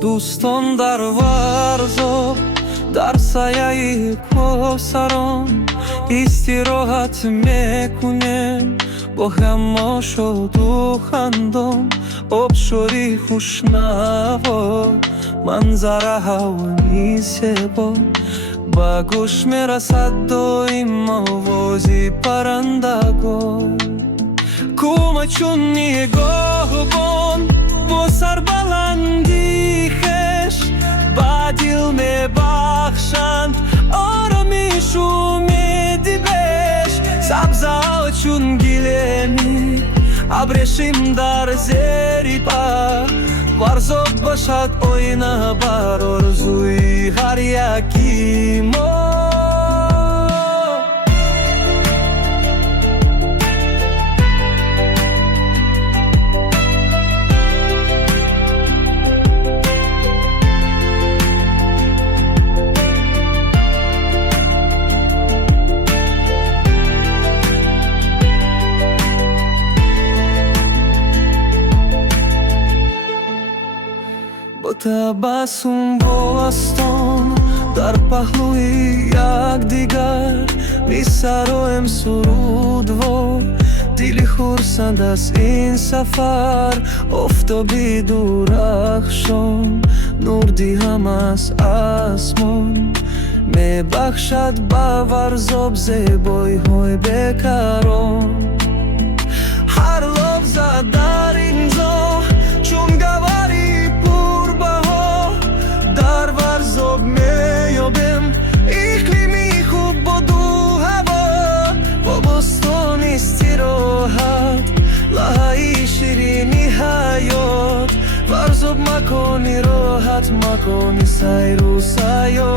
دوستان در ورزاب در سایه کوسران استراحت میکنیم با هم شد و خندان آبشاری خوشنوا منظره هوایی زیبا با گوش میرسد دایم آوازی پرندگان کومه چون نگاهبان با سربلندی خش با دل میبخشند آرامش و امیدی بش سبزه چون گلمی ابریشم در زیر پا ورزاب باشد آینه بر آرزوی هر یکی ما با تبسم باستان در پهلوی یکدیگر می‌سرایم سرود و دلی خرسند از این سفر آفتابی درخشان نور دهم از آسمان میبخشد با ورزاب زیبایی‌های بیکران هر لحظه در اینجا چون گوهری پربها در ورزاب میابیم اقلیمی خوب با دو هوا با بستان استراحت لحظه‌ای شیرینی حیات ورزاب مکانی راحت مکانی سیر و سیاحت